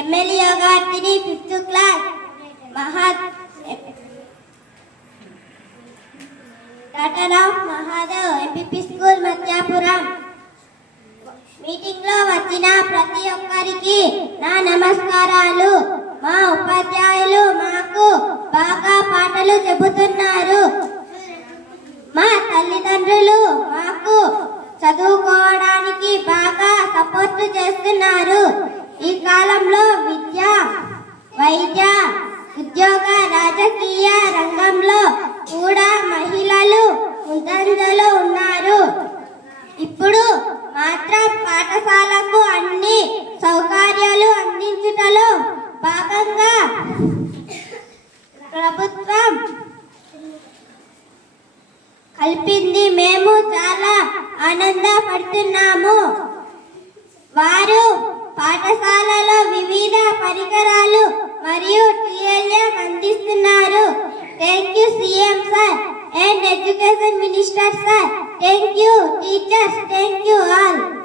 MLA యోగార్తిని 5th class doctor Mahadev MPP school Matyapuram. Meeting లో వచ్చిన ప్రతి ఒక్కరికి నా నమస్కారాలు. మా ఉపాధ్యాయులు మాకు బాగా పాటలు చెబుతున్నారు. మా తల్లిదండ్రులు మాకు చదువుకోవడానికి బాగా సపోర్ట్ చేస్తున్నారు. ఈ కాలంలో విద్య, వైద్య, ఉద్యోగ, రాజకీయ రంగంలో కూడా మహిళలు ముందంజలో ఉన్నారు. ఇప్పుడు మాత్రం పాఠశాలకు అన్ని సౌకర్యాలు అందించుటలో భాగంగా ప్రభుత్వం కల్పింది. మేము చాలా ఆనందపడుతున్నాము. వారు పాఠశాలలో వివిధ పరికరాలు మరియు టీఎల్ఎం అందిస్తున్నారు. Thank you CM sir and Education Minister sir. Thank you teachers. Thank you all.